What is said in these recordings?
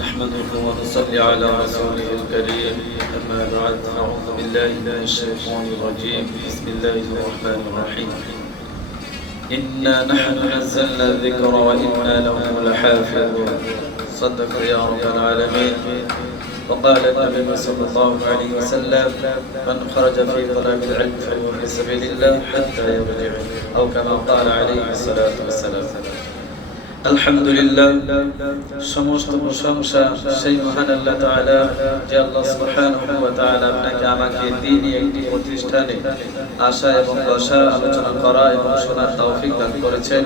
نحمده ونصلي على رسوله الكريم أما بعد أعوذ بالله من الشيطان الرجيم بسم الله الرحمن الرحيم إنا نحن نزلنا الذكر وإنا له لحافظون صدق يا رب العالمين وقال النبي صلى الله عليه وسلم من خرج في طلب العلم فهو في سبيل الله حتى يرجع أو كما قال عليه الصلاة والسلام আলহামদুলিল্লাহ সমস্ত প্রশংসা সেই মহান আল্লাহ তাআলা যে আল্লাহ সুবহানাহু ওয়া তাআলা আপনাকে আমাকে দ্বীনি একটি প্রতিষ্ঠানে আশা এবং দশা আলোচনা করা এবং শোনার তৌফিক দান করেছেন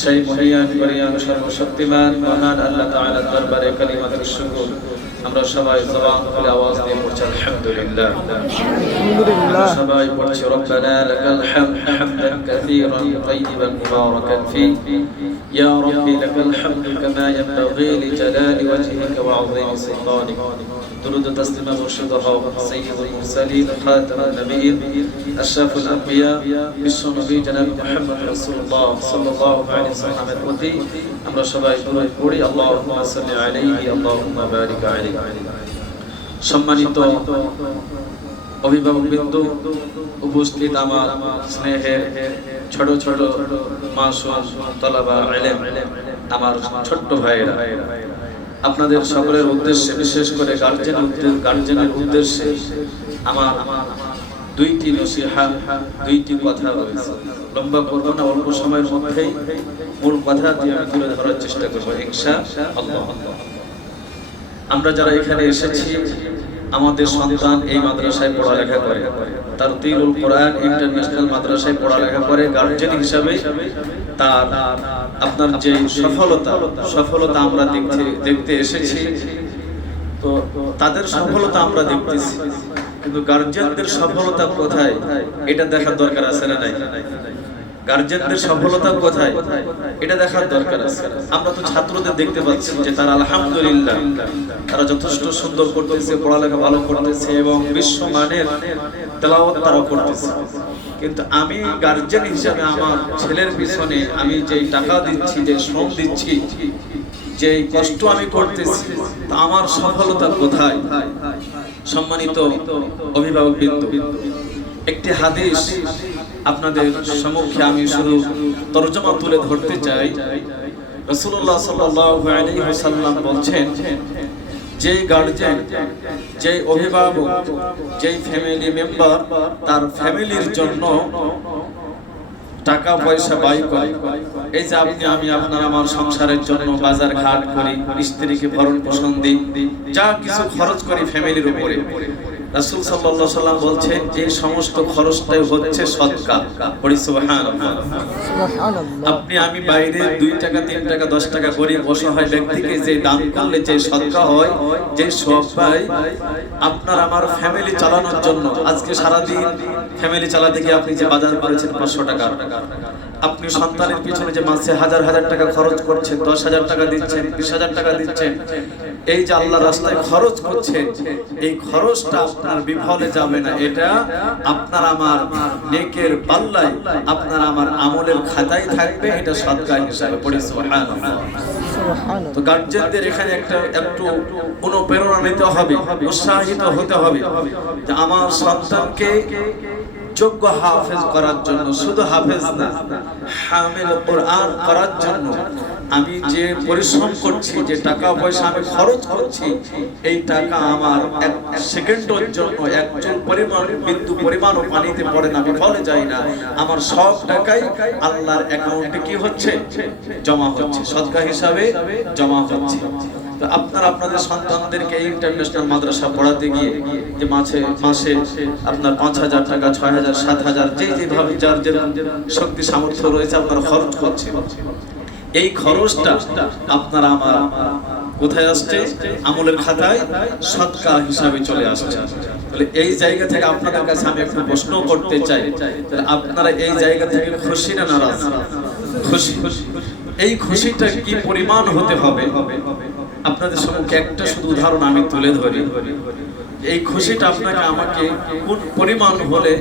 সেই মহিয়ান পরিয়ান সর্বশক্তিমান মহান আল্লাহ তাআলার দরবারে কালিমাতুশ শুকর আমরা সবাই জবান খুলে আওয়াজ দিয়ে পড়ছি আলহামদুলিল্লাহ আলহামদুলিল্লাহ সবাই পড়ছি রব্বানা লাকাল হামদ হামদান কাসীরান তাইয়িবান মুবারাকান ফি ইয়া ربي لك الحمد كما ينبغي لجلال وجهك وعظيم سلطانك درود تسليم مرشد سيد المرسلين خاتم النبيين أشرف الأنبياء بالنبي جناب محمد رسول الله صلى الله عليه وسلم প্রতি আমরা সবাই দরুদ পড়ি আল্লাহুম্মা সাল্লি আলাইহি আল্লাহুম্মা বারিক আলাইহি সম্মানিত অভিভাবকবৃন্দ উপস্থিত আমার স্নেহের ছোট ছোট মাসুম তলাবা ইলম আমার ছোট্ট ভাইরা আপনাদের সকলের উদ্দেশ্যে বিশেষ করে গার্জিয়ানের উদ্দেশ্যে আমার দুইটি নসিহত দুইটি কথা রয়েছে লম্বা করব না অল্প সময়ের মধ্যেই মূল কথা দিয়ে আমি তুলে ধরার চেষ্টা করব ইনশাআল্লাহ আমরা যারা এখানে এসেছি আমাদের সন্তান এই মাদ্রাসায় পড়ালেখা করে তারতিলুল কোরআন ইন্টারন্যাশনাল মাদ্রাসায় পড়ালেখা করে গার্জিয়ান হিসেবে তার আপনার যে সফলতা আমরা দেখতে এসেছি তো তাদের সফলতা আমরা দেখতেছি কিন্তু গার্জিয়ানদের সফলতা কোথায় এটা দেখার দরকার আছে না নাই গার্জিয়ানদের সফলতা কোথায় এটা দেখার দরকার আছে আমরা তো ছাত্রদের দেখতে পাচ্ছি যে তারা আলহামদুলিল্লাহ তারা যথেষ্ট সুন্দর করতেছে পড়ালেখা ভালো করতেছে এবং বিশ্বমানের তেলাওয়াত তারা করতেছে কিন্তু আমি গার্জিয়ান হিসেবে আমার ছেলের পিছনে আমি যেই টাকা দিচ্ছি যে শ্রম দিচ্ছি যে কষ্ট আমি করতেছি তা আমার সফলতা কোথায় সম্মানিত অভিভাবকবৃন্দ একটি হাদিস আপনাদের সম্মুখে আমি শুধু তরজমা তুলে ধরতে চাই রাসূলুল্লাহ সাল্লাল্লাহু আলাইহি ওয়াসাল্লাম বলেন যে গার্জিয়ান যে অভিভাবক যে ফ্যামিলি মেম্বার তার ফ্যামিলির জন্য টাকা পয়সা ব্যয় করে এই যে আমি আপনার আমার সংসারের জন্য বাজার ঘাট করি স্ত্রীকে ভরণ পোষণ দিই যা কিছু খরচ করি ফ্যামিলির উপরে রাসূল সাল্লাল্লাহু আলাইহি ওয়াসাল্লাম বলছেন এই সমস্ত খরচটাই হচ্ছে সদকা পড়ি সুবহানাল্লাহ আপনি আমি বাইরে 2 টাকা 3 টাকা 10 টাকা গরিব অসহায় ব্যক্তিকে যে দান করলে যে সদকা হয় যে সওয়াব পাই আপনার আমার ফ্যামিলি চালানোর জন্য আজকে সারা দিন ফ্যামিলি চালাতে গিয়ে আপনি যে বাজার করেছেন 500 টাকা আপনি সন্তানের পিছনে যে মাসে হাজার হাজার টাকা খরচ করছেন 10,000 টাকা দিচ্ছেন 20,000 টাকা দিচ্ছেন এই যে আল্লাহর রাস্তায় খরচ করছেন এই খরচটা আপনার বিফলে যাবে না এটা আপনার আমার নেকের পাল্লায় আপনার আমার আমলের খাতায় থাকবে এটা সদকা হিসাবে পড়ি সুবহানাল্লাহ তো গার্জিয়ানদের এখানে একটু অনুপ্রেরণা নিতে হবে উৎসাহিত হতে হবে যে আমার সন্তানকে যোগ্য হাফেজ করার জন্য শুধু হাফেজ না হামিল কোরআন করার জন্য আমি যে পরিশ্রম করছি যে টাকা পয়সা আমি খরচ করছি এই টাকা আমার এক সেকেন্ডের জন্য একজন পরিমাণ বিন্দু পরিমাণও পানিতে পড়ে না বিফলে যায় না আমার সব টাকাই আল্লাহর অ্যাকাউন্টে কি হচ্ছে জমা হচ্ছে সদকা হিসাবে জমা হচ্ছে তো আপনারা আপনাদের সন্তানদেরকে ইন্টারন্যাশনাল মাদ্রাসা পড়াতে গিয়ে যে মাসে আপনার 5,000 টাকা 6,000 7,000 যেভাবে যার যে শক্তি সামর্থ্য রয়েছে আপনারা খরচ করছেন এই খরচটা আপনারা আমার কোথায় আসছে আমলের খাতায় সদকা হিসাবে চলে আসছে তাহলে এই জায়গা থেকে আপনাদের কাছে আমি একটু প্রশ্ন করতে চাই তাহলে আপনারা এই জায়গা থেকে খুশি না নারাজ খুশি এই খুশিটা কি পরিমাণ হতে হবে আপনাদের সম্মুখে একটা শুধু উদাহরণ আমি তুলে ধরি এই খুশিটা আপনাকে আমাকে কোন পরিমাণ হলে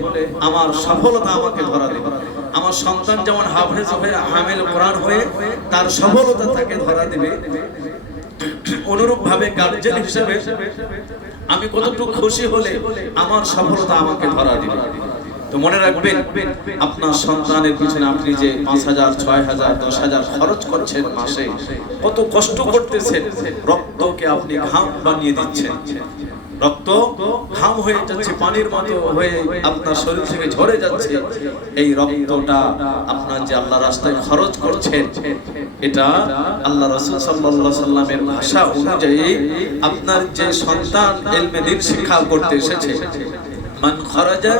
আমার সফলতা আমাকে ধরা দেবে আমার সন্তান যেমন হাফেজ হয়ে হামিল কোরআন হয়ে তার সফলতা তাকে ধরা দেবে অনুরূপ ভাবে গার্জিয়ান হিসেবে আমি কতটুকু খুশি হলে আমার সফলতা আমাকে ধরা দিবে। তো মনে রাখবেন, আপনার সন্তানের পিছনে আপনি যে 5,000, 6,000, 10,000 খরচ করছেন মাসে, কত কষ্ট করতেছেন, রক্তকে আপনি ঘাম বানিয়ে দিচ্ছেন, রক্ত ঘাম হয়ে যাচ্ছে, পানির মতো হয়ে আপনার শরীর থেকে ঝরে যাচ্ছে। এই রক্তটা আপনার যে আল্লাহ রাস্তায় খরচ করছেন, এটা আল্লাহ রাসূল সাল্লাল্লাহু আলাইহি সাল্লামের ভাষা অনুযায়ী আপনার যে সন্তান ইলমে দ্বীন শিক্ষা করতে এসেছে, মান খরাজা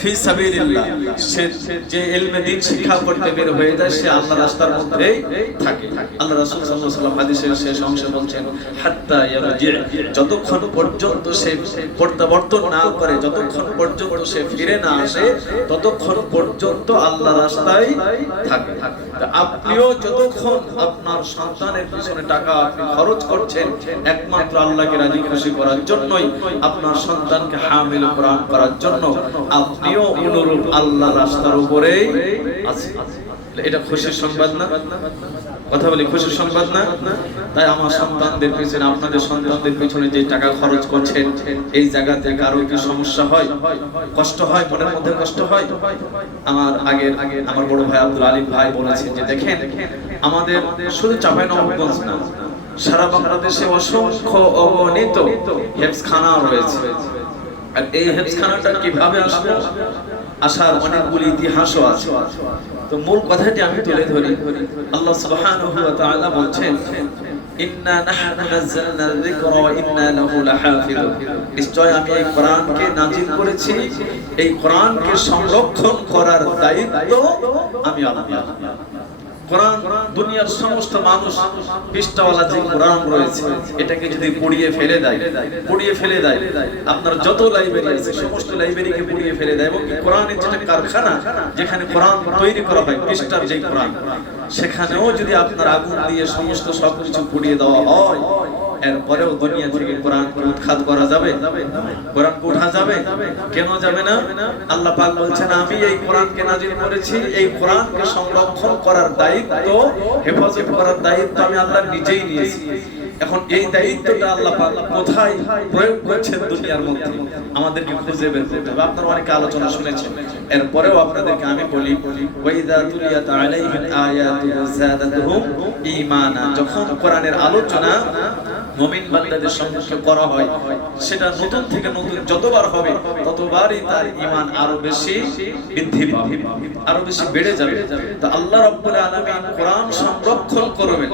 ফি সাবিলিল্লাহ, সে যে ইলমে দ্বীন শিক্ষা করতে বের হয়ে যায় সে আল্লাহর রাস্তার মধ্যেই থাকে। আল্লাহ রাসূল সাল্লাল্লাহু আলাইহি ওয়াসাল্লাম হাদিসের শেষ অংশে বলেন, হাত্তা ইয়ারজি, যতক্ষণ পর্যন্ত সে প্রত্যাবর্তন না করে, যতক্ষণ পর্যন্ত সে ফিরে না আসে, ততক্ষণ পর্যন্ত আল্লাহর রাস্তায় থাকে। আপনিও যতক্ষণ আপনার সন্তানের পিছনে টাকা আপনি খরচ করছেন, একমাত্র আল্লাহকে রাজি খুশি করার জন্যই, আপনার সন্তানকে হামিল কোরআন করার জন্য, আপনিও অনুরূপ আল্লাহর রাস্তার উপরেই আছেন। এটা খুশির সংবাদ না? কথা বলি, খুশির সংবাদ না? তাই আমার সন্তানদের পিছনে, আপনাদের সন্তানদের পিছনে যে টাকা খরচ করছেন, এই জায়গাতে কারো কি সমস্যা হয়, কষ্ট হয়, মনের মধ্যে কষ্ট হয়? আমার বড় ভাই আব্দুল আলিম ভাই বলেছেন যে দেখেন, আমাদের শুধু চাঁপাইনবাবগঞ্জ না, সারা বাংলাদেশে অসংখ্য অগণিত হেফজখানা রয়েছে। আর এই হেফজখানাটা কিভাবে আসবে, আসার অনেকগুলি ইতিহাসও আছে। তো মূল কথাটি আমি তুলে ধরি। আল্লাহ সুবহানাহু ওয়া তাআলা বলছেন, ইন্না নাহনু নাযালনা যিকরা ওয়া ইন্না লাহু লাহাফিজুন, নিশ্চয় আমি এই কোরআনকে নাযিল করেছি, এই কোরআনকে সংরক্ষণ করার দায়িত্ব আমি আল্লাহ। কোরআন, দুনিয়ার সমস্ত মানুষ পৃষ্ঠাওয়ালা যে কোরআন রয়েছে, এটাকে যদি পুড়িয়ে ফেলে দেয়, আপনার যত লাইব্রেরি আছে সমস্ত লাইব্রেরিকে পুড়িয়ে ফেলে দেয়, এবং কোরআনের যেটা কারখানা, যেখানে কোরআন তৈরি করা হয়, পৃষ্ঠার যে কোরআন, সেখানেও যদি আপনার আগুন দিয়ে সমস্ত সবকিছু পুড়িয়ে দেওয়া হয়, এরপরেও দুনিয়া থেকে কোরআনকে উৎখাত করা যাবে? কোরআনকে উঠা যাবে? কেন যাবে না? আল্লাহ পাক বলছেন, আমি এই কোরআনকে নাযিল করেছি, এই কোরআনকে সংরক্ষণ করার দায়িত্ব, হেফাজত করার দায়িত্ব আমি আল্লাহ নিজেই নিয়েছি। এখন এই দায়িত্বটা আল্লাহ পাক কোথায় প্রয়োগ করছেন দুনিয়ার মধ্যে, আমাদেরকে খুঁজে বের করতে হবে। আপনারা অনেক আলোচনা শুনেছেন, এরপরেও আপনাদেরকে আমি বলি, ওয়াইদা তুলিয়াত আলাইহিম আয়াতুহু যাদাতুহুম ঈমানা, যখন কোরআনের আলোচনা মুমিন বান্দাদের সম্মুখে করা হয়, সেটা নতুন থেকে নতুন যতবার হবে, ততবারই তার ঈমান আরো বেশি বৃদ্ধি পাবে, আরো বেশি বেড়ে যাবে। তো আল্লাহ রাব্বুল আলামিন কোরআন সংরক্ষণ করবেন,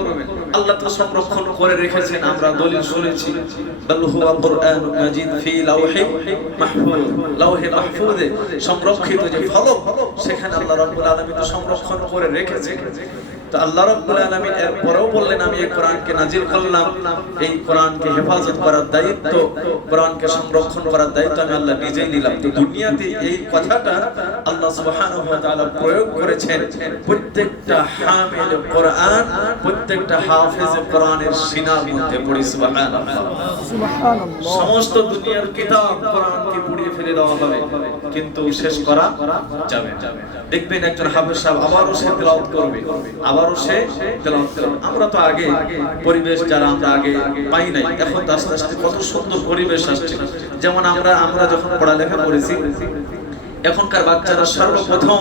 আল্লাহ তো সংরক্ষণ করে রেখেছেন, আমরা দলিল শুনেছি, বাল হুয়া কুরআনুন মাজিদ ফি লাওহি মাহফুজ, লাওহে মাহফুজে সংরক্ষিত যে ফলক, সেখানে আল্লাহ রাব্বুল আলামিন তো সংরক্ষণ করে রেখেছেন। তো আল্লাহ রাব্বুল আলামিন এরপরেও বললেন, আমি এই কোরআনকে নাযিল করলাম, এই কোরআনকে হেফাজত করার দায়িত্ব, কোরআনকে সংরক্ষণ করার দায়িত্ব আমি আল্লাহ নিজেই নিলাম। তো দুনিয়াতে এই কথাটা আল্লাহ সুবহানাহু ওয়া তাআলা প্রয়োগ করেছেন প্রত্যেকটা হামিল কোরআন, প্রত্যেকটা হাফেজ কোরআনের সিনার মধ্যে। পড়ি সুবহানাল্লাহ, সুবহানাল্লাহ। সমস্ত দুনিয়ার কিতাব কোরআনকে পুড়িয়ে ফেলে দেওয়া হবে, কিন্তু শেষ করা যাবে। দেখবেন একজন হাফেজ সাহেব আবারও সে তেলাওয়াত করবে, আবারও সে তেলাওয়াত করবে। আমরা তো আগে পরিবেশ, যারা আমরা আগে পাই নাই, এখন তো আস্তে আস্তে কত সুন্দর পরিবেশ আসছে। যেমন আমরা যখন পড়ালেখা করেছি, এখনকার বাচ্চারা সর্বপ্রথম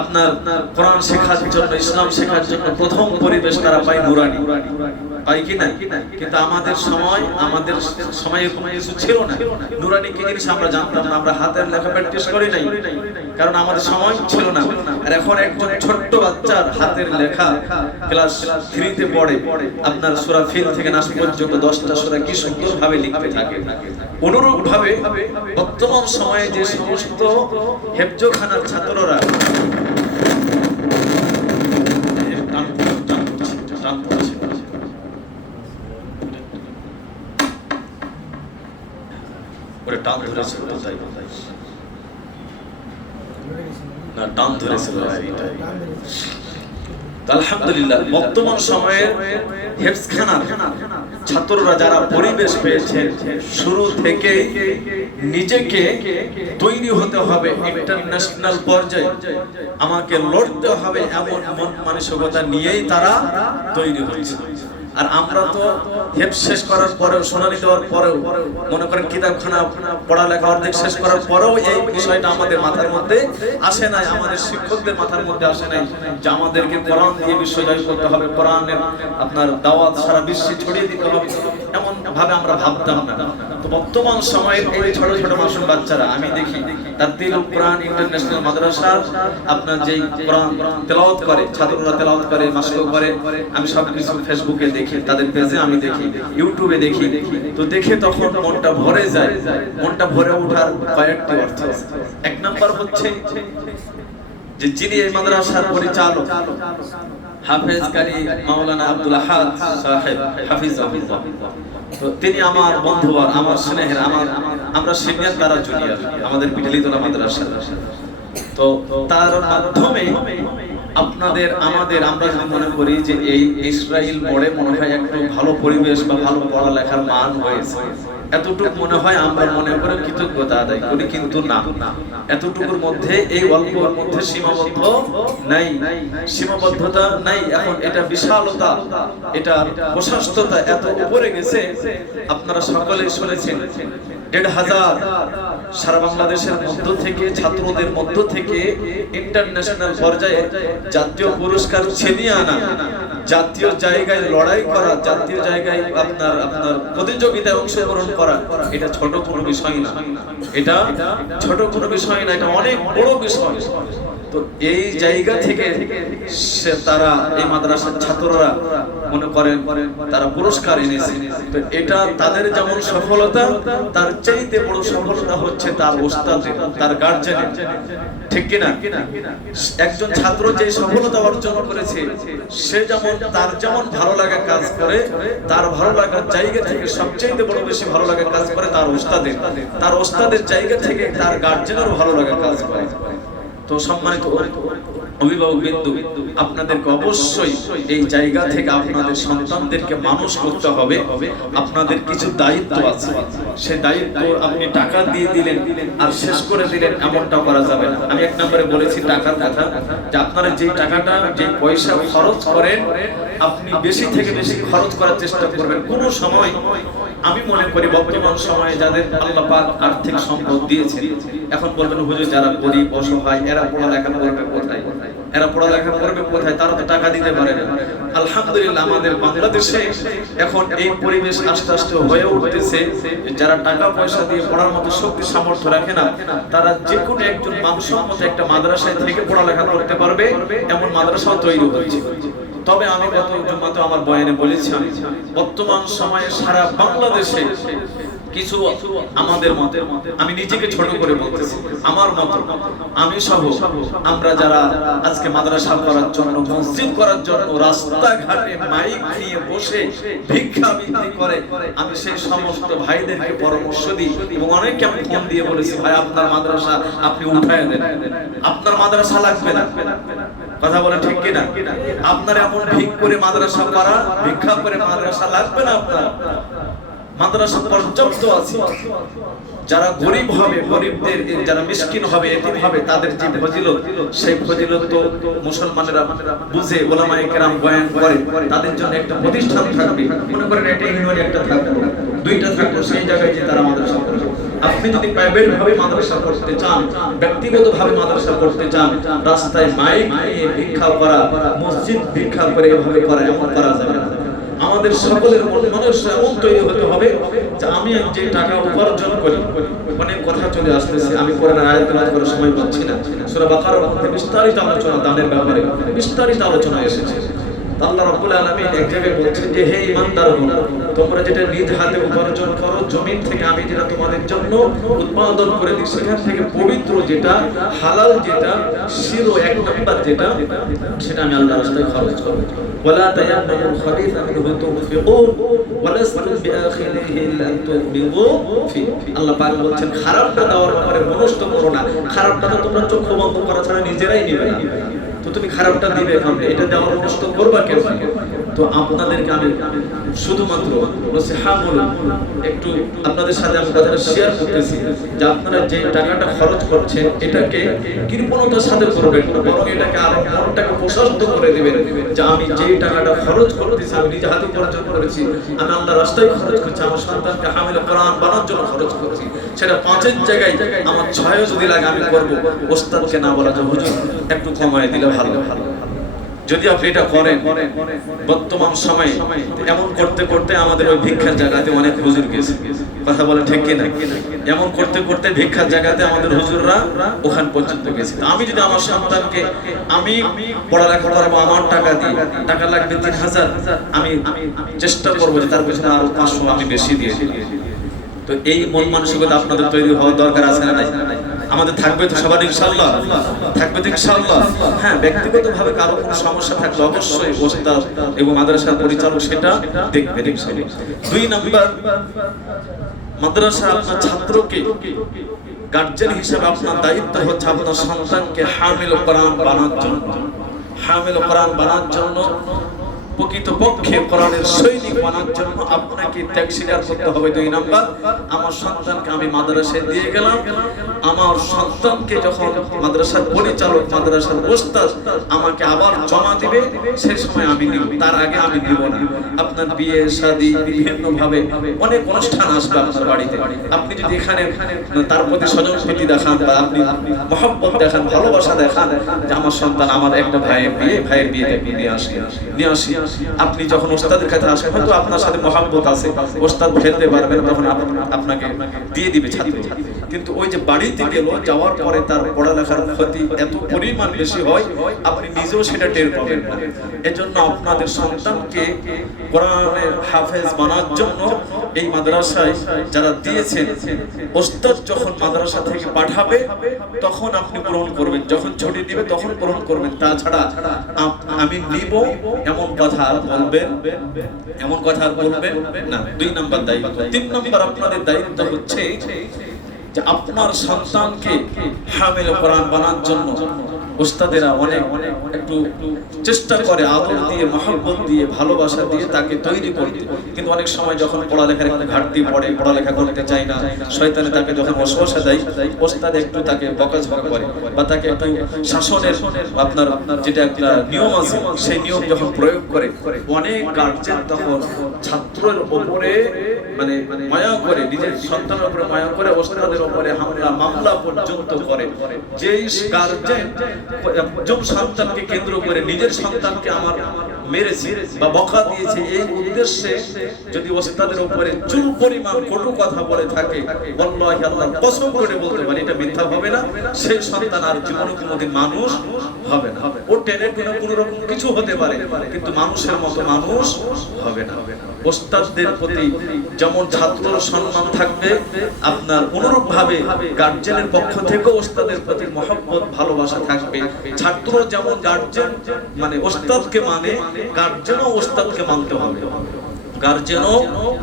আপনার কোরআন শেখার জন্য, ইসলাম শেখার জন্য প্রথম পরিবেশ তারা পায় নুরানি, পাই কি না? কিন্তু আমাদের সময় কোনো কিছু ছিল না। নুরানি কি জিনিস আমরা জানতাম না, আমরা হাতের লেখা প্র্যাকটিস করি নাই, কারণ আমাদের সময় ছিল না। আর এখন একজন ছোট্ট বাচ্চার হাতের লেখা ক্লাস 3 তে পড়ে, আপনার সূরা ফিল থেকে নাস পর্যন্ত 10টা সূরা কি সুন্দরভাবে লিখতে থাকে। অনুরূপ ভাবে বর্তমান সময়ে যে সমস্ত হেফজখানার ছাত্ররা টান ধরেছিল, না টান ধরেছিল, আলহামদুলিল্লাহ বর্তমান সময়ে হেফজখানা ছাত্ররা যারা পরিবেশ পেয়েছে, শুরু থেকে নিজেকে তৈরি হতে হবে ইন্টারন্যাশনাল পর্যায়ে, আমাকে লড়তে হবে, এমন মন মানসিকতা নিয়েই তারা তৈরি হয়েছে। আর আমরা তো হেফ শেষ করার পরেও, শুনানি দেওয়ার পরেও, মনে করেন কিতাবখানা পড়ালেখা অর্ধেক শেষ করার পরেও এই বিষয়টা আমাদের মাথার মধ্যে আসে নাই, আমাদের শিক্ষকদের মাথার মধ্যে আসে নাই যে আমাদেরকে কোরআন দিয়ে বিশ্ব জয় করতে হবে, কোরআনের আপনার দাওয়াত সারা বিশ্বে ছড়িয়ে দিতে হবে, এমন ভাবে আমরা ভাবতাম না। তো বর্তমান সময়ের এই ছোট ছোট মাসুম বাচ্চারা, আমি দেখি তারতিলুল কোরআন ইন্টারন্যাশনাল মাদ্রাসা আপনার যেই কোরআন তেলাওয়াত করে, ছাত্ররা তেলাওয়াত করে, মাসও করে, আমি সব কিছু ফেসবুকে দেখি, তাদের পেজে আমি দেখি, ইউটিউবে দেখি, তো দেখে তখন মনটা ভরে যায়। মনটা ভরে ওঠার কয়েকটি অর্থ। এক নাম্বার হচ্ছে যে যিনি এই মাদ্রাসার পরিচালক হাফেজ কারি মাওলানা আব্দুল আহাদ সাহেব হাফিজাহুল্লাহ, তো তিনি আমার বন্ধুবর, আমার স্নেহের, আমরা সিনিয়র, তারা জুনিয়র আমাদের পিঠালিতলা মাদ্রাসা। তো তার মাধ্যমে আপনাদের আমাদের আমরা যদি মনে করি যে এই ইসরায়েল মোড়ে মনে হয় একটু ভালো পরিবেশ বা ভালো পড়ালেখার মান হয়েছে, এতটুকু মনে হয় আমরা মনে করে কৃতজ্ঞতা আদায় করি, কিন্তু না, এতটুকুর মধ্যে এই অল্পর মধ্যে সীমাবদ্ধ নাই, সীমাবদ্ধতা নাই। এখন এটা বিশালতা, এটা প্রশস্ততা এত উপরে গেছে, আপনারা সকলেই শুনেছেন ১,৫০০ সারা বাংলাদেশের মধ্য থেকে, ছাত্রদের মধ্য থেকে ইন্টারন্যাশনাল পর্যায়ে জাতীয় পুরস্কার ছিনিয়ে আনা, জাতীয় জায়গায় লড়াই করা, জাতীয় জায়গায় আপনার প্রতিযোগিতায় অংশগ্রহণ করা, এটা ছোট কোনো বিষয় না, এটা ছোট কোনো বিষয় না, এটা অনেক বড় বিষয়। তো এই জায়গা থেকে তারা, এই মাদ্রাসার ছাত্ররা মনে করেন তারা পুরস্কার এনেছে। তো এটা তাদের যেমন সফলতা, তার চাইতে বড় সফলতা হচ্ছে তার ওস্তাদের, তার গার্জেনের, ঠিক কিনা? একজন ছাত্র যে সফলতা অর্জন করেছে, সে যেমন তার যেমন ভালো লাগা কাজ করে, তার ভালো লাগার জায়গা থেকে সবচেয়ে বড় বেশি ভালো লাগা কাজ করে তার ওস্তাদের, তার ওস্তাদের জায়গা থেকে তার গার্জেনেরও ভালো লাগা কাজ করে। তো সম্মানিত অভিভাবক বিন্দু, আপনাদেরকে অবশ্যই এই জায়গা থেকে আপনাদের সন্তানদেরকে মানুষ করতে হবে। আপনাদের কিছু দায়িত্ব আছে, সেই দায়িত্ব আপনি টাকা দিয়ে দিলেন আর শেষ করে দিলেন, এমনটা করা যাবে না। আমি এক নম্বরে বলেছি টাকার কথা, যে আপনারা যে টাকাটা, যে পয়সা খরচ করেন, আপনি বেশি থেকে বেশি খরচ করার চেষ্টা করবেন। কোনো সময় আমি মনে করি বর্তমান সময়ে যাদের আল্লাহ পাক আর্থিক সম্পদ দিয়েছেন, এখন বলবেন হুজুর যারা গরিব অসহায়, এরা পড়ালেখা করবে কোথায়, এরা পড়ালেখা করবে কোথায়, তারা তো টাকা দিতে পারে না। আলহামদুলিল্লাহ আমাদের বাংলাদেশে এখন এই পরিবেশ আস্তে আস্তে হয়ে উঠতেছে, যারা টাকা পয়সা দিয়ে পড়ার মতো শক্তি সামর্থ্য রাখে না, তারা যে কোনো একজন মানসম্মত একটা মাদ্রাসায় থেকে পড়ালেখা করতে পারবে, এমন মাদ্রাসাও তৈরি হচ্ছে। তবে আমি গত জুমাতে আমার বয়ানে বলেছিলাম, বর্তমান সময়ে সারা বাংলাদেশে কিছু আমাদের মতে, আমি নিজেকে ছোট করে বলতেছি, আমার মত, আমি সহ আমরা যারা আজকে মাদ্রাসা করার জন্য, মসজিদ করার জন্য রাস্তাঘাটে মাইক নিয়ে বসে ভিক্ষা বৃত্তি করে, আমি সেই সমস্ত ভাইদেরকে পরামর্শ দিই এবং অনেককে আমি ফোন দিয়ে বলেছি, ভাই আপনার মাদ্রাসা আপনি উঠায় দেন, আপনার মাদ্রাসা লাগবে না। কথা বলে ঠিক কিনা? আপনার এমন ভিক করে মাদ্রাসা করা, ভিক্ষা করে মাদ্রাসা লাগবে না। আপনার মাদ্রাসা পর্যাপ্ত আছে। যারা গরিব হবে, গরিবদের যারা মিসকিন হবে, এতিম হবে, তাদের যে ফজিলত, সেই ফজিলত তো মুসলমানেরা বুঝে, ওলামায়ে কেরাম বয়ান করে, তাদের জন্য একটা প্রতিষ্ঠান থাকবে। মনে করেন একটা ইউনিয়ন একটা থাকবে, দুইটা থাকবে, সেই জায়গায় যে তারা মাদ্রাসা করবে। আপনি যদি প্রাইভেট ভাবে মাদ্রাসা করতে চান, ব্যক্তিগত ভাবে মাদ্রাসা করতে চান, রাস্তায় মাইক নিয়ে ভিক্ষা করা, মসজিদ ভিক্ষা করে এভাবে করা, এমন করা যাবে না। আমাদের সকলের মানুষ এমন তৈরি হতে হবে যে আমি যে টাকা উপার্জন করি, অনেক কথা চলে আসতেছে, আমি কোরআনের আয়াত তেলাওয়াত করার সময় পাচ্ছি না। সূরা বাকারার মধ্যে বিস্তারিত আলোচনা দানের ব্যাপারে, বিস্তারিত আলোচনা এসেছে। আল্লাহ রাব্বুল আলামিন এক জায়গায় বলছেন যে হে ঈমানদারগণ, তোমরা যেটা নিজ হাতে উপার্জন করো জমিন থেকে, আমি যেটা তোমাদের জন্য উৎপাদন করে দিই, সেখান থেকে পবিত্র যেটা, হালাল যেটা, শিরো এক নাম্বার যেটা, সেটা আমি আল্লাহর রাস্তায় খরচ করব। ওয়ালা তায়াম্মামুল খাবিসা মিনহু তুনফিকুন ওয়ালাস্তুম বিআখিরিহি ইল্লা আন তুগমিদু ফি। আল্লাহ পাক বলছেন খারাপটা দেওয়ার ব্যাপারে মনস্থ করো না, খারাপটা তো তোমরা চক্ষু বন্ধ করা ছাড়া নিজেরাই নেবে না। তো তুমি খারাপটা দিবে, এটা দেওয়ার মনস্থ করবা কেন? তো আপনাদেরকে আমি শুধুমাত্র নসিহতমূলক একটু আপনাদের সাথে আমি কথাটা শেয়ার করতেছি যে আপনারা যে টাকাটা খরচ করছেন এটাকে কৃপণতার সাথে করবেন না, বরং এটাকে আরো মনটাকে প্রশস্ত করে দিবেন যে আমি যে টাকাটা খরচ করতেছি আমি নিজে হাতে উপার্জন করেছি, আমি আল্লাহর রাস্তায় খরচ করছি, আমার সন্তানকে হামিল কোরআন বানানোর জন্য খরচ করছি, সেটা 5-এর জায়গায় আমার 6 যদি লাগে আমি করব। ওস্তাদকে না বলা যে হুজুর একটু কমায় দিলে ভালো। যদি আপনি এটা করেন, বর্তমান সময়ে এমন করতে করতে আমাদের ওই ভিক্ষার জায়গাতে অনেক হুজুর গেছে, কথা বলে ঠিক কিনা? এমন করতে করতে ভিক্ষার জায়গাতে আমাদের হুজুররা ওখান পর্যন্ত গেছে। আমি যদি আমার সন্তানকে আমি পড়ালেখা করাবো আমার টাকা দিয়ে, টাকা লাগবে 3000, আমি চেষ্টা করবো যে তার পেছনে আরো 500 আমি বেশি দিয়ে দিই। তো এই মন মানসিকতা আপনাদের তৈরি হওয়ার দরকার আছে না নাই? আমাদের থাকবে তো সবার ইনশাআল্লাহ, থাকবে তো ইনশাআল্লাহ। হ্যাঁ, ব্যক্তিগতভাবে কারো কোনো সমস্যা থাকলে অবশ্যই ওস্তাদ এবং মাদ্রাসার পরিচালক সেটা দেখবেন ইনশাআল্লাহ। 2 নাম্বার, মাদ্রাসা আপনার ছাত্রকে গার্জিয়ান হিসেবে আপনার দায়িত্ব হচ্ছে আপনার সন্তানকে হামিল কোরআন বানানোর জন্য, হামিল কোরআন বানানোর জন্য, প্রকৃতপক্ষে কোরআনের সৈনিক বানানোর জন্য আপনাকে ত্যাগ স্বীকার করতে হবে। 2 নাম্বার, আমার সন্তানকে আমি মাদ্রাসায় দিয়ে গেলাম, আমার সন্তানকে যখন মাদ্রাসার পরিচালক মাদ্রাসার ওস্তাদ আমাকে আবার জমা দিবে সেই সময় আমি নিব, তার আগে আমি দিব না। আপনার বিয়ে শাদী বিভিন্ন ভাবে অনেক অনুষ্ঠান আসবে আপনার বাড়িতে, আপনি যদি এখানে তার প্রতি স্বজন প্রীতি দেখান বা আপনি মহব্বত দেখান, ভালোবাসা দেখান যে আমার সন্তান আমার একটা ভাইয়ের বিয়েতে নিয়ে আসি, আপনি যখন ওস্তাদের কাছে আসেন হয়তো আপনার সাথে মহব্বত আছে, ওস্তাদ ফেলতে পারবেন তখন আপনাকে দিয়ে দিবে ছাত্র। কিন্তু ওই যে বাড়িতে গেল, যাওয়ার পরে তার পড়ালেখার ক্ষতি এত পরিমাণ বেশি হয় আপনি নিজেও সেটা টের পাবেন না। এজন্য আপনাদের সন্তানকে কোরআনের হাফেজ বানানোর জন্য এই মাদ্রাসায় যারা দিয়েছেন, ওস্তাদ যখন মাদ্রাসা থেকে পাঠাবে তখন আপনি গ্রহণ করবেন, যখন ছুটি দিবে তখন গ্রহণ করবেন। তাছাড়া আমি নিব এমন কথা আর বলবেন, এমন কথা আর বলবেন না। 2 নাম্বার দায়িত্ব। 3 নাম্বার, আপনাদের দায়িত্ব হচ্ছে যে আপনার সন্তানকে হামিল কোরআন বানানোর জন্য ওস্তাদেরা অনেক একটু চেষ্টা করে আদর দিয়ে, মহব্বত দিয়ে, ভালোবাসা দিয়ে তাকে তৈরি করতে। কিন্তু অনেক সময় যখন পড়ালেখার একটু ঘাটতি পড়ে, পড়ালেখা করতে চায় না, শয়তানে তাকে যখন ওসওয়াসা দেয়, ওস্তাদ একটু তাকে বকাঝকা করে বা তাকে একটু শাসনের আপনার যেটা একটা নিয়ম আছে সেই নিয়ম যখন প্রয়োগ করে, অনেক গার্জিয়ান তখন ছাত্রের উপরে মানে মায়া করে, নিজের সন্তানের উপরে মায়া করে ওস্তাদের উপরে হামলা মামলা পর্যন্ত করে। যেই গার্জিয়ান একজন সন্তানকে কেন্দ্র করে নিজের সন্তানকে আমার মেরেছে বা বকা দিয়েছে এই উদ্দেশ্যে যদি ওস্তাদের উপরে চুল পরিমাণ কটু কথা বলে থাকে, আল্লাহু আল্লাহ কসম করে বলতে পারি এটা মিথ্যা হবে না, সেই সন্তান আর জীবনে কোনোদিন মানুষ হবে না। ও টেনে টুনে কোনো রকম কিছু হতে পারে কিন্তু মানুষের মতো মানুষ হবে না। ওস্তাদদের প্রতি যেমন ছাত্রর সম্মান থাকবে, আপনার অনুরূপ ভাবে গার্জিয়ানের পক্ষ থেকে ওস্তাদের প্রতি মহব্বত ভালোবাসা থাকবে। ছাত্র যেমন গার্জিয়ান মানে ওস্তাদকে মানে, গার্জিয়ানও ওস্তাদকে মানতে হবে, গার্জিয়ানও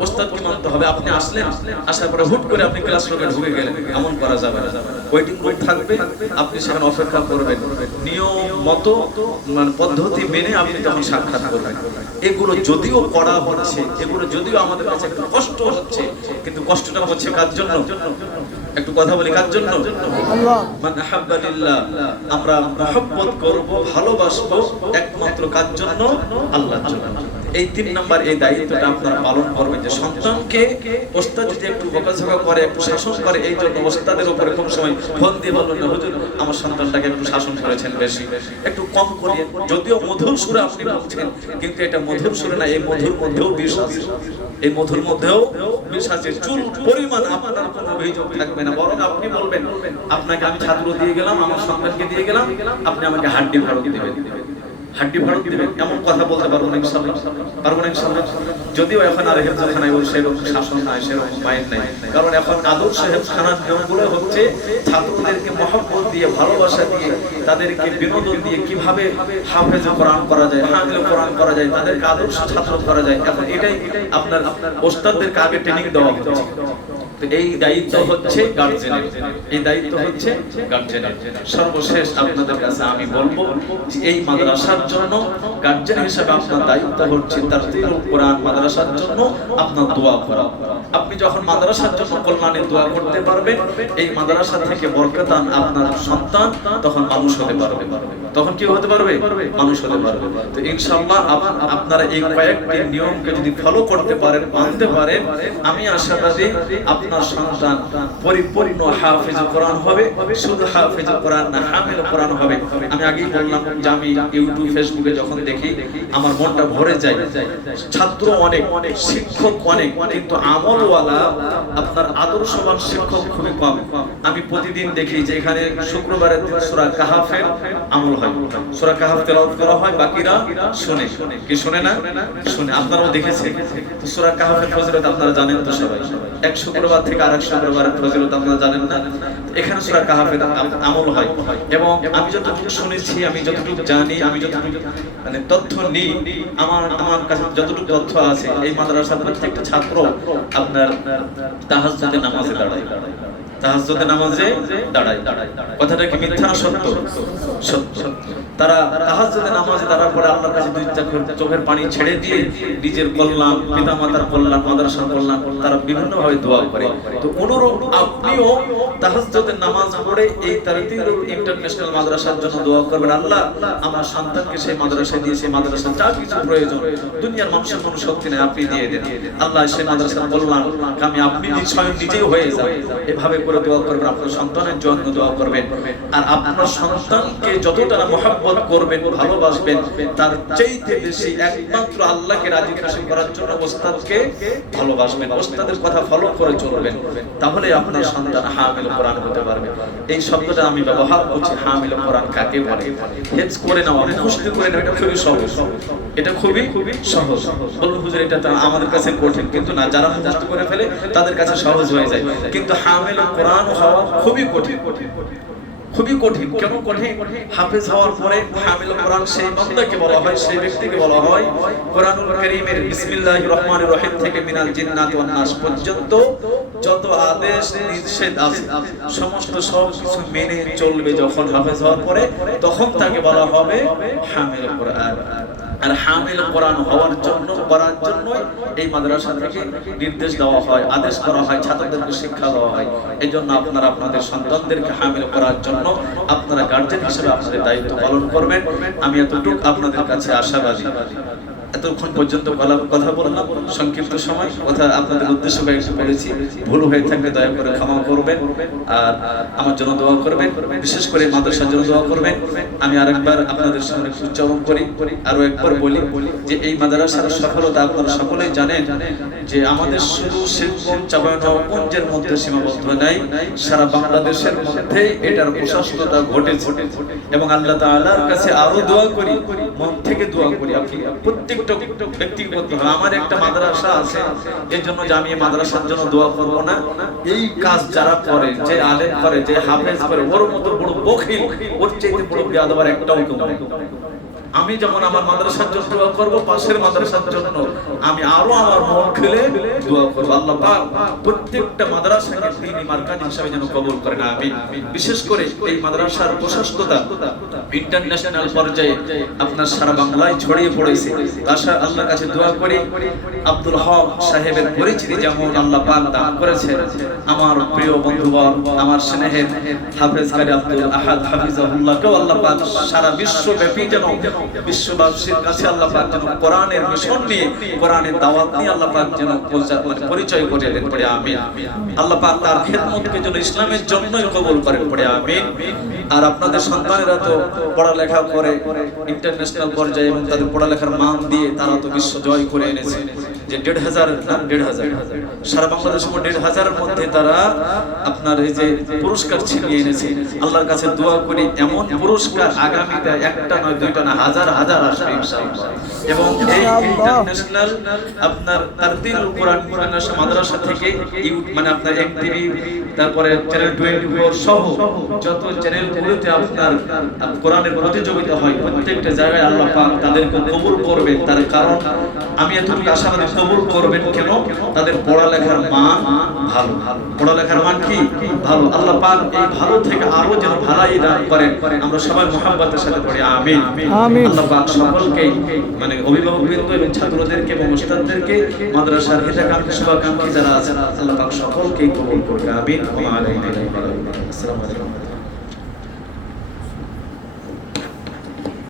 ওস্তাদকে মানতে হবে। আপনি আসলেন, আসার পরে হুট করে আপনি ক্লাসরুমে ঢুকে গেলেন, এমন করা যাবে না। ওয়েটিং রুম থাকবে, আপনি সেখানে অপেক্ষা করবেন, নিয়ম মতো মানে পদ্ধতি মেনে আপনি তখন সাক্ষাৎ করবেন। এগুলো যদিও করা হচ্ছে, এগুলো যদিও আমাদের কাছে একটু কষ্ট হচ্ছে, কিন্তু কষ্টটা হচ্ছে কার জন্য? একটু কথা বলি, কার জন্য? আল্লাহ। মান আহাব্বা লিল্লাহ, আমরা মহব্বত করব, ভালোবাসবো একমাত্র কার জন্য? আল্লাহর জন্য। এই 3 নাম্বার এই দায়িত্বটা আপনারা পালন করবেন যে সন্তানকে ওস্তাদ যদি একটু বকাঝকা করে, একটু শাসন করে, এই জন্য ওস্তাদের উপরে কোন সময় ফোন দিয়ে বলবেন না হুজুর আমার সন্তানটাকে একটু শাসন করেছেন বেশি, একটু কম করিয়ে। যদিও মধুর সুরে আপনি বলছেন কিন্তু এটা মধুর সুরে না, এই মধুর মধ্যেও বিষ আছে, এই মধুর মধ্যেও বিষ আছে। চুল পরিমাণ আপনার কোনো অভিযোগ থাকবে না, বরং আপনি বলবেন আপনাকে আমি ছাত্র দিয়ে গেলাম, আমার সন্তানকে দিয়ে গেলাম, আপনি আমাকে হাড্ডি ভাড়া দিবেন, হাড্ডি ভাড়া দিবেন, এমন কথা বলতে পারবো না ইনশাআল্লাহ, পারবো না ইনশাআল্লাহ। যদিও এখন আর হেফজখানায় ওই সেরকম শাসন নাই, সেরকম মাইন নাই, কারণ এখন আদর্শ হেফজখানার নিয়মগুলো হচ্ছে ছাত্রদেরকে মহব্বত দিয়ে, ভালোবাসা দিয়ে, তাদেরকে বিনোদন দিয়ে কিভাবে হাফেজ কোরআন করা যায়, হামিল কোরআন করা যায়, তাদেরকে আদর্শ ছাত্র করা যায়। এখন এটাই আপনার ওস্তাদদেরকে আগে ট্রেনিং দেওয়া হচ্ছে। তো এই দায়িত্ব হচ্ছে গার্জেনের, এই দায়িত্ব হচ্ছে গার্জেনের। সর্বশেষ আপনাদের কাছে আমি বলবো যে এই মাদ্রাসার জন্য গার্জেন হিসেবে আপনার দায়িত্ব হচ্ছে তাফসীরুল কোরআন মাদ্রাসার জন্য আপনার দোয়া করা। আপনি যখন মাদ্রাসার জন্য কল্যাণের দোয়া করতে পারবেন, এই মাদ্রাসা থেকে বরকতান আপনার সন্তান তখন মানুষ হতে পারবে। তখন কি হতে পারবে? মানুষ হতে পারবে। তো ইনশাআল্লাহ আপনারা এই কয়েকটি নিয়মকে যদি ফলো করতে পারেন, মানতে পারেন, আমি আশাবাদী আপনার সন্তান পরিপূর্ণ হাফেজ কোরআন হবে। শুধু হাফেজ কোরআন না, হামিল কোরআন হবে। আমি আগেই বললাম যে আমি ইউটিউব ফেসবুকে যখন দেখি আমার মনটা ভরে যায়। ছাত্র অনেক, শিক্ষক অনেক, কিন্তু আমলওয়ালা আপনার আদর্শবান শিক্ষক খুবই কম। আমি প্রতিদিন দেখি যে এখানে শুক্রবারের দিন সূরা কাহাফের আমল হয়, সূরা কাহাফ তেলাওয়াত করা হয়, বাকিরা শুনে। কি শুনে না? শুনে। আপনারাও দেখেছেন তো সূরা কাহাফের ফজিলত আপনারা জানেন তো সবাই। এক শুক্রবার থেকে আরেক শুক্রবারের ফজিলত আপনারা জানেন না? এখানে সূরা কাহাফের আমল হয় এবং আমি যতটুকু শুনেছি, আমি যতটুকু জানি, আমি যতটুকু মানে তথ্য নিই, আমার কাছে যতটুকু তথ্য আছে, এই মাদ্রাসার প্রত্যেকটা ছাত্র আপনার তাহাজ্জুদের নামাজে দাঁড়ায়, তাহাজ্জুদের নামাজে দাঁড়ায়। কথাটা কি মিথ্যা না সত্য? সত্য। তারা তাহাজ্জুদের নামাজে দাঁড়ার পরে আল্লাহর কাছে দুই চোখের পানি ছেড়ে দিয়ে নিজের কল্যাণ, পিতামাতার কল্যাণ, মাদ্রাসার কল্যাণ তারা বিভিন্নভাবে দোয়া করে। তো অনুরূপ আপনিও তাহাজ্জুদের নামাজ পড়ে এই তারতিলুল ইন্টারন্যাশনাল মাদ্রাসার জন্য দোয়া করবেন। আল্লাহ আমার সন্তানকে সেই মাদ্রাসায় দিয়ে, সেই মাদ্রাসার যা কিছু প্রয়োজন, দুনিয়ার মানুষের কোনো শক্তি নেই, আপনি দিয়ে দেন। আল্লাহ সেই মাদ্রাসার কল্যাণ আমি আপনি স্বয়ং নিজেই হয়ে যান। এভাবে করে দোয়া করবেন, আপনার সন্তানের জন্য দোয়া করবেন। আর আপনার সন্তানকে যতটা মহব্বত করবেন, ভালোবাসবেন, তার চাইতে বেশি একমাত্র আল্লাহকে রাজি খুশি করার জন্য ওস্তাদকে ভালোবাসবেন, ওস্তাদের কথা ফলো করে চলবেন। তাহলে আপনার সন্তান হামিল কোরআন হতে পারবে। এই শব্দটা আমি ব্যবহার করছি, হামিল কোরআন কাকে বলে? হেফজ করে নেওয়া, মুখস্থ করে নেওয়া, এটা খুবই সহজ। এটা খুবই সহজ। বলুন হুজুর এটা তো আমাদের কাছে কঠিন, কিন্তু না, যারা মুখস্থ করে ফেলে তাদের কাছে সহজ হয়ে যায়। কিন্তু হামিল কোরআন হওয়া খুবই কঠিন, খুবই কঠিন। কেন কঠিন? হাফেজ হওয়ার পরে হামিল কোরআন সেই বান্দাকে বলা হয়, সেই ব্যক্তিকে বলা হয় কোরআনুল কারীমের বিসমিল্লাহির রহমানির রহিম থেকে মিনাল জিন্নাতি ওয়ান নাস পর্যন্ত যত আদেশ নিষেধ আছে সমস্ত সব কিছু মেনে চলবে। যখন হাফেজ হওয়ার পরে তখন তাকে বলা হবে হামিল কোরআন। আর হামিল কোরআন হওয়ার জন্য, করার জন্যই এই মাদ্রাসা থেকে নির্দেশ দেওয়া হয়, আদেশ করা হয়, ছাত্রদেরকে শিক্ষা দেওয়া হয়। এই জন্য আপনারা আপনাদের সন্তানদেরকে হামিল করার জন্য আপনারা গার্জেন হিসেবে আপনাদের দায়িত্ব পালন করবেন। আমি এতটুকু আপনাদের কাছে আশাবাদী। এতক্ষণ পর্যন্ত কথা বললাম, সংক্ষিপ্ত সময় কথা আপনাদের উদ্দেশ্য একটু বলেছি। ভুল হয়ে থাকলে দয়া করে ক্ষমা করবেন আর আমার জন্য দোয়া করবেন, বিশেষ করে মাদ্রাসার জন্য দোয়া করবেন। আমি আরেকবার আপনাদের সামনে উচ্চারণ করি, আরো একবার বলি যে এই মাদ্রাসার সফলতা আপনারা সকলেই জানেন যে আমাদের শুধু শিবগঞ্জ চাঁপাইনবাবগঞ্জের মধ্যে সীমাবদ্ধ নাই, সারা বাংলাদেশের মধ্যে এটার প্রশস্ততা ঘটেছে। এবং আল্লাহ তাআলার কাছে আরো দোয়া করি, মন থেকে দোয়া করি, আপনি প্রত্যেক ব্যক্তিগত আমার একটা মাদ্রাসা আছে, এই জন্য যে আমি মাদ্রাসার জন্য দোয়া করব না। এই কাজ যারা করে, যে আলেম করে, যে হাফেজ করে, ওর মতো বড় বখিল, ওর চাইতে বড় বেয়াদব আর একটাও কেউ নাই। আমি যেমন আমার মাদ্রাসার জন্য দোয়া করব, পাশের মাদ্রাসার জন্য আমি আরো আমার মন খুলে দোয়া করব। আল্লাহ পাক প্রত্যেকটা মাদ্রাসাকে দ্বীনি মারকাজ হিসেবে যেন কবুল করেন, আমিন। বিশেষ করে এই মাদ্রাসার প্রশস্ততা ইন্টারন্যাশনাল পর্যায়ে আপনার সারা বাংলায় ছড়িয়ে পড়েছে। আশা আল্লাহর কাছে দোয়া করি আব্দুল হক সাহেবের পরিচিতি যেমন আল্লাহ পাক দান করেছেন, আমার প্রিয় বন্ধুবর, আমার স্নেহের হাফেজ কারি আব্দুল আহাদ হাফিজাহুল্লাহকেও আল্লাহ পাক সারা বিশ্বব্যাপী যেন বিশ্ববাসীর কাছে আল্লাহ পাক যেন কোরআনের মিশন নিয়ে, কোরআনের দাওয়াত নিয়ে আল্লাহ পাক যেন পরিচয় করে দেন, পড়ে আমিন। আল্লাহ পাক তার খেদমতকে যেন ইসলামের জন্যই কবুল করেন, পড়ে আমিন। আর আপনাদের সন্তানেরা তো পড়ালেখা করে ইন্টারন্যাশনাল পর্যায়ে এবং তাদের পড়ালেখার মান দিয়ে তারা তো বিশ্ব জয় করে এনেছে। যে ১,৫০০ সারা বাংলাদেশ ১,৫০০-এর মধ্যে তারা আপনার এই যে পুরস্কার ছিনিয়ে এনেছে। আল্লাহর কাছে দোয়া করি এমন পুরস্কার আগামীতে একটা নয়, দুইটা না, হাজার হাজার আসবে ইনশাআল্লাহ। এবং এই ইন্টারন্যাশনাল আপনার তারতিলুল কোরআন ইন্টারন্যাশনাল মাদ্রাসা থেকে মানে আপনার এমটিভি, তারপরে চ্যানেল 24 সহ যত চ্যানেলগুলোতে আপনার কোরআনের প্রতিযোগিতা হয়, প্রত্যেকটা জায়গায় আল্লাহ পাক তাদেরকে কবুল করবে। তার কারণ আমি এতটুকু আশাবাদী কবুল করবেন কেন? তাদের পড়ালেখার মান ভালো, পড়ালেখার মান কি ভালো। আল্লাহ পাক এই ভালো থেকে আরো যেন ভালাই দান করেন। আমরা সবাই মুহাব্বতের সাথে পড়ি আমিন। আল্লাহ পাক সকলকে মানে অভিভাবকবৃন্দ এবং ছাত্রদেরকে এবং উস্তাদদেরকে, মাদ্রাসার হিতাকাঙ্ক্ষী শুভাকাঙ্ক্ষী যারা আছেন, আল্লাহ পাক সকলকেই কবুল করুন আমিন। ওয়া আলাইকুম আসসালাম।